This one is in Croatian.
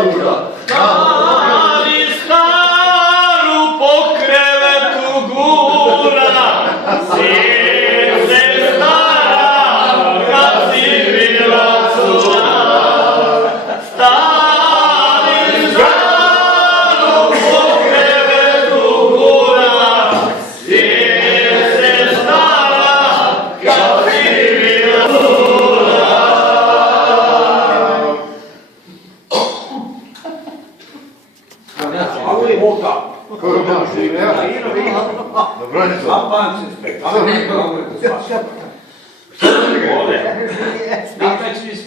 Stari staru po krevetu gura, sirce stara kad si bila cura. Stari staru po krevetu gura, sirce stara kad si bila cura. Ovo je voda. Dobro je to. Napravit ću